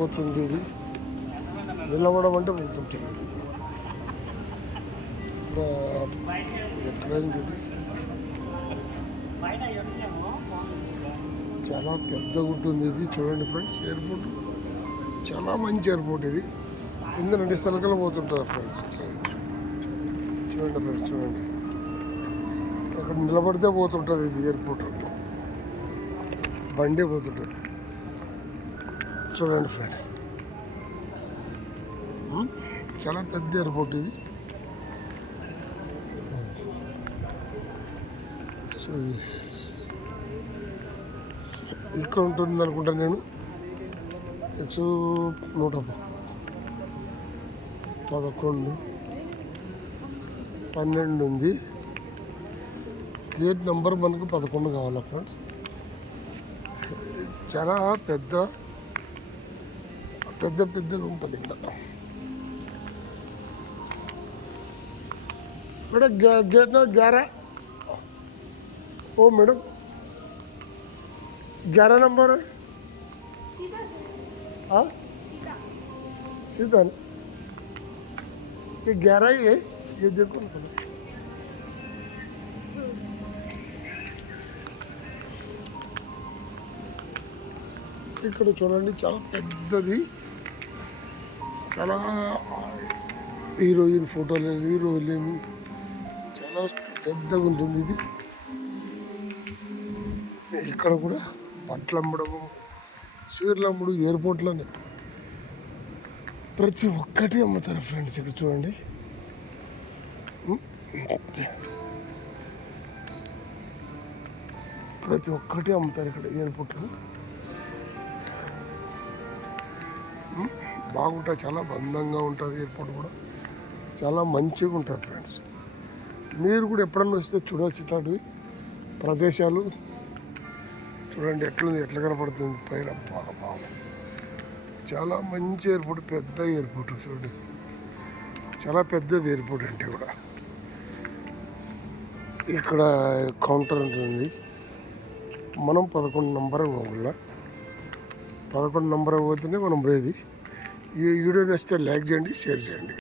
పోతుంది ఇది నిలబడం అంటే పోతుంటుంది ఇది ఎక్కడైనా చూడండి చాలా పెద్దగా ఉంటుంది ఇది. చూడండి ఫ్రెండ్స్, ఎయిర్పోర్ట్ చాలా మంచి ఎయిర్పోర్ట్ ఇది. కింద 2 స్థలకలు పోతుంటుంది ఫ్రెండ్స్. చూడండి ఫ్రెండ్స్, చూడండి అక్కడ నిలబడితే పోతుంటుంది ఇది ఎయిర్పోర్ట్, బండి పోతుంటుంది. చూడండి ఫ్రెండ్స్, చాలా పెద్ద ఎయిర్పోర్ట్ ఇది. సో ఇక్కడ ఉంటుంది అనుకుంటా నేను. X111 12 ఉంది. గేట్ నెంబర్ మనకు 11 కావాలా ఫ్రెండ్స్. చాలా పెద్దగా ఉంటుంది ఇక్కడ. మేడం गेट ना 11 ओ मैडम 11 नंबर है. हाँ सीधा ये 11 ही है. ये देखो ना थोड़ा. ఇక్కడ చూడండి చాలా పెద్దది, చాలా హీరోయిన్ ఫోటోలు హీరోయిన్ చాలా పెద్దగా ఉంటుంది ఇది. ఇక్కడ కూడా బట్టలు అమ్మడము, చీరలు అమ్ముడు ఎయిర్పోర్ట్లోనే ప్రతి ఒక్కటి అమ్ముతారు ఫ్రెండ్స్. ఇక్కడ చూడండి, ప్రతి ఒక్కటి అమ్ముతారు ఇక్కడ ఎయిర్పోర్ట్లో. బాగుంటుంది, చాలా బంధంగా ఉంటుంది ఎయిర్పోర్ట్ కూడా, చాలా మంచిగా ఉంటుంది ఫ్రెండ్స్. మీరు కూడా ఎప్పుడన్నా వస్తే చూడవచ్చు ఇట్లాంటివి ప్రదేశాలు. చూడండి ఎట్లుంది, ఎట్లా కనపడుతుంది పైన. బాగా చాలా మంచి ఎయిర్పోర్ట్, పెద్ద ఎయిర్పోర్ట్. చూడండి చాలా పెద్దది ఎయిర్పోర్ట్ అంటే కూడా. ఇక్కడ కౌంటర్ ఉంటుంది. మనం 11 నంబర్ పోవాలా. 11 నంబర్ పోతేనే మనం పోయేది. ఈ వీడియో నచ్చితే లైక్ చేయండి, షేర్ చేయండి.